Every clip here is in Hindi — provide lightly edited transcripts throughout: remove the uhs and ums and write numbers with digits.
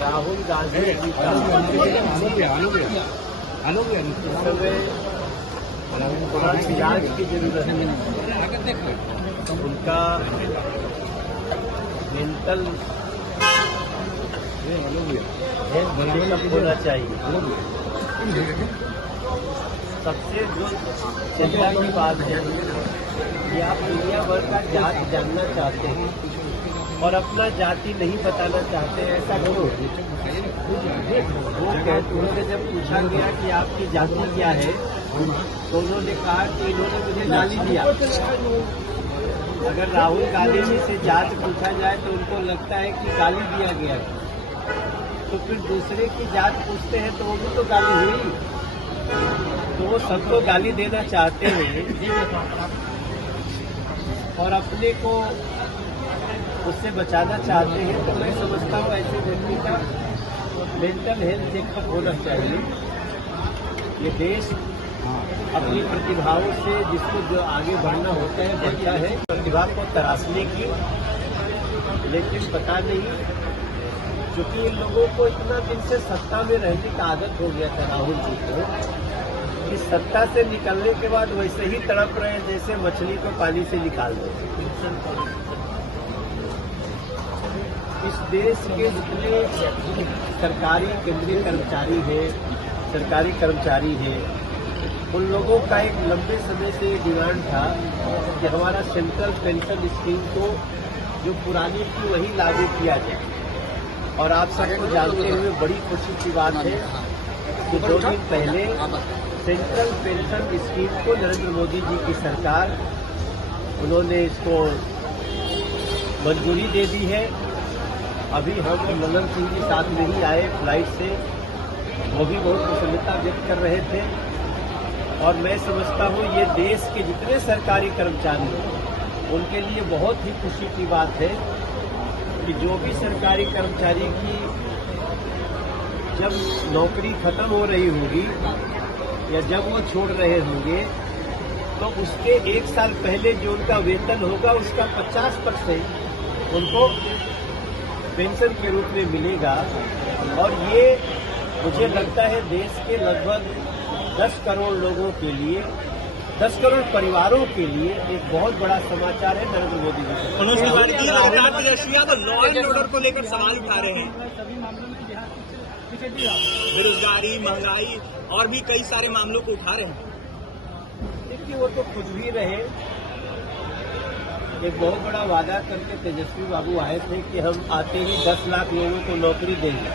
राहुल गांधी जी का थोड़ा इलाज की जरूरत है। उनका मेंटल चेकअप होना चाहिए। सबसे जो चिंता की बात है कि आप दुनिया भर का जाति जानना चाहते हैं और अपना जाति नहीं बताना चाहते हैं, ऐसा क्यों? उन्होंने जब पूछा गया कि आपकी जाति क्या है तो उन्होंने कहा कि इन्होंने मुझे गाली दिया। अगर राहुल गांधी जी से जात पूछा जाए तो उनको लगता है कि गाली दिया गया है, तो फिर दूसरे की जात पूछते हैं तो वो भी तो गाली हुई। तो वो सबको गाली देना चाहते हैं और अपने को उससे बचाना चाहते हैं। तो मैं समझता हूँ ऐसे व्यक्ति का मेंटल हेल्थ चेकअप होना चाहिए। ये देश अपनी प्रतिभाओं से जिसको जो आगे बढ़ना होता है बढ़ता है, प्रतिभा को तराशने की। लेकिन पता नहीं, क्योंकि इन लोगों को इतना दिन से सत्ता में रहने का आदत हो गया था राहुल जी को, कि सत्ता से निकलने के बाद वैसे ही तड़प रहे हैं जैसे मछली को पानी से निकाल दो। इस देश के जितने सरकारी केंद्रीय कर्मचारी हैं, सरकारी कर्मचारी हैं, उन लोगों का एक लंबे समय से डिमांड था कि हमारा सेंट्रल पेंशन स्कीम को जो पुरानी थी वही लागू किया जाए। और आप सबको जानते हुए बड़ी खुशी की बात है कि 2 दिन पहले सेंट्रल पेंशन स्कीम को नरेंद्र मोदी जी की सरकार, उन्होंने इसको मंजूरी दे दी है। अभी हम ललन सिंह जी साथ में ही आए फ्लाइट से, वो भी बहुत प्रसन्नता व्यक्त कर रहे थे। और मैं समझता हूँ ये देश के जितने सरकारी कर्मचारी हैं उनके लिए बहुत ही खुशी की बात है कि जो भी सरकारी कर्मचारी की जब नौकरी खत्म हो रही होगी या जब वो छोड़ रहे होंगे तो उसके 1 साल पहले जो उनका वेतन होगा उसका 50% उनको पेंशन के रूप में मिलेगा। और ये मुझे लगता है देश के लगभग 10 करोड़ लोगों के लिए, 10 करोड़ परिवारों के लिए एक बहुत बड़ा समाचार है नरेंद्र मोदी जी। मनोज तिवारी जी लगातार तेजस्वी तो लॉ एंड ऑर्डर को लेकर सवाल उठा रहे हैं। बेरोजगारी, महंगाई और भी कई सारे मामलों को उठा रहे हैं। देखिए, वो तो खुद भी रहे। एक बहुत बड़ा वादा करके तेजस्वी बाबू आए थे कि हम आते ही 10 लाख लोगों को नौकरी देंगे।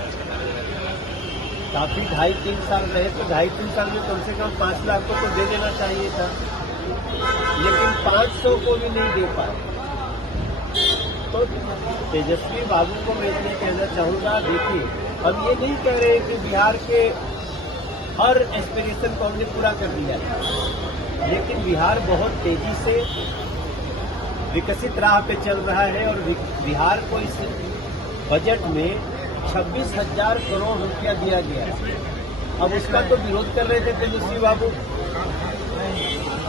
काफी 2.5-3 साल रहे तो 2.5-3 साल में कम से कम 5 लाख को तो दे देना चाहिए था, लेकिन 500 को भी नहीं दे पाए। तो तेजस्वी बाबू को मैं इसलिए कहना चाहूंगा, देखिए हम ये नहीं कह रहे कि बिहार के हर एस्पिरेशन को हमने पूरा कर दिया है, लेकिन बिहार बहुत तेजी से विकसित राह पे चल रहा है। और बिहार को इस बजट में 26,000 करोड़ रुपया दिया गया है। अब उसका तो विरोध कर रहे थे तेजस्वी बाबू।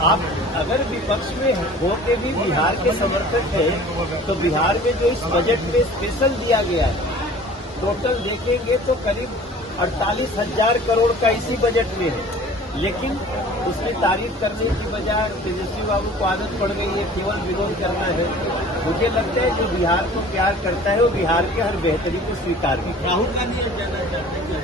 आप अगर विपक्ष में होके भी बिहार के समर्थक हैं तो बिहार में जो इस बजट में स्पेशल दिया गया है टोटल देखेंगे तो करीब 48,000 करोड़ का इसी बजट में है। लेकिन उसकी तारीफ करने की बजाय तेजस्वी बाबू को आदत पड़ गई है केवल विरोध करना है। मुझे लगता है जो बिहार को प्यार करता है वो बिहार के हर बेहतरी को स्वीकार भी। राहुल गांधी जाना चाहते हैं।